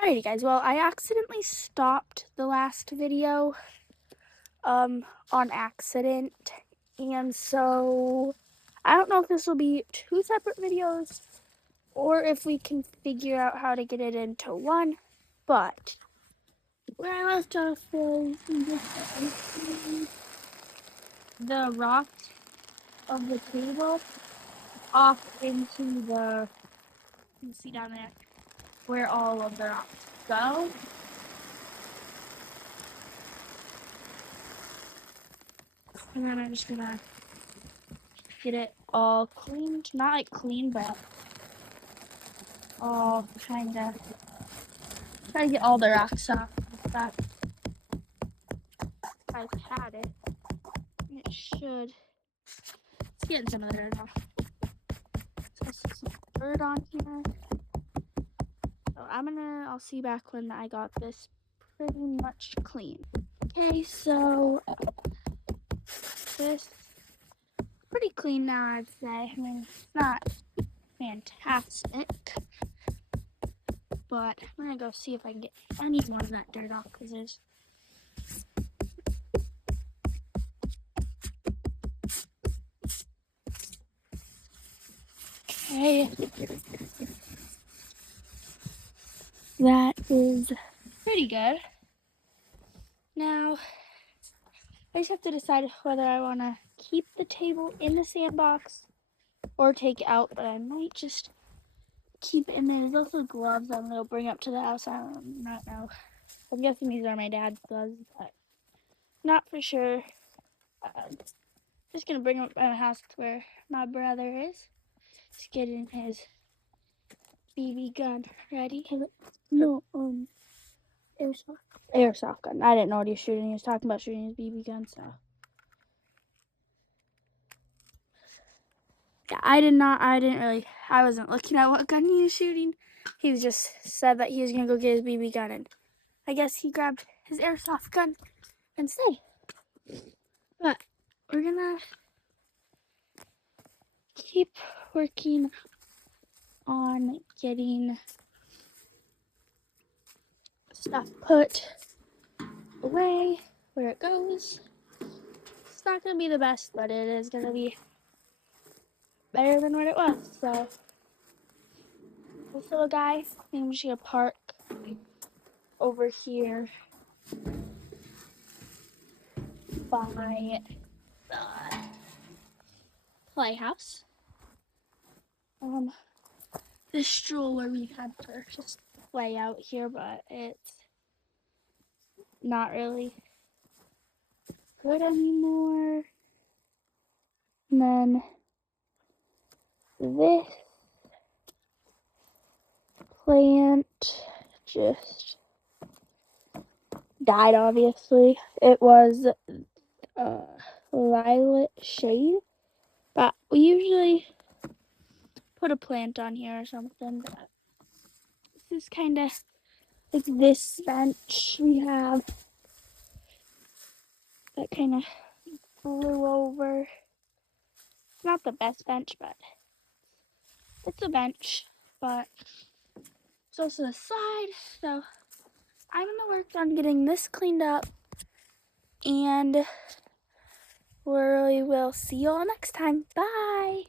Alrighty guys, well I accidentally stopped the last video on accident, and so I don't know if this will be two separate videos or if we can figure out how to get it into one, but where I left off was the rocks of the table off into the, you can see down there where all of the rocks go. And then I'm just gonna get it all cleaned. Not like clean, but all kind of try to get all the rocks off. That I've had it. It should. It's getting some of the dirt off. There's also some dirt on here. So I'll see back when I got this pretty much clean. Okay, so this pretty clean now, I'd say. I mean, it's not fantastic, but I'm gonna go see if I can get any more of that dirt off because there's okay. That is pretty good. Now I just have to decide whether I want to keep the table in the sandbox or take it out, but I might just keep it in there. There's also gloves I'm going to bring up to the house. I don't know. I'm guessing these are my dad's gloves, but not for sure. Just going to bring them up to my house to where my brother is. Just getting his BB gun ready. No, airsoft gun. I didn't know what he was shooting. He was talking about shooting his BB gun, so. Yeah, I wasn't looking at what gun he was shooting. He just said that he was going to go get his BB gun, and I guess he grabbed his airsoft gun instead. But we're going to keep working on getting stuff put away where it goes. It's not going to be the best, but it is going to be better than what it was. So this little guy, I think I'm just going to park over here by the playhouse. This stroller we've had to just play out here, but it's not really good anymore. And then this plant just died, obviously. It was violet shade, but we usually put a plant on here or something. But this is kind of like this bench we have that kind of blew over. It's not the best bench, but it's a bench. But it's also a slide, so I'm gonna work on getting this cleaned up, and we will see you all next time. Bye.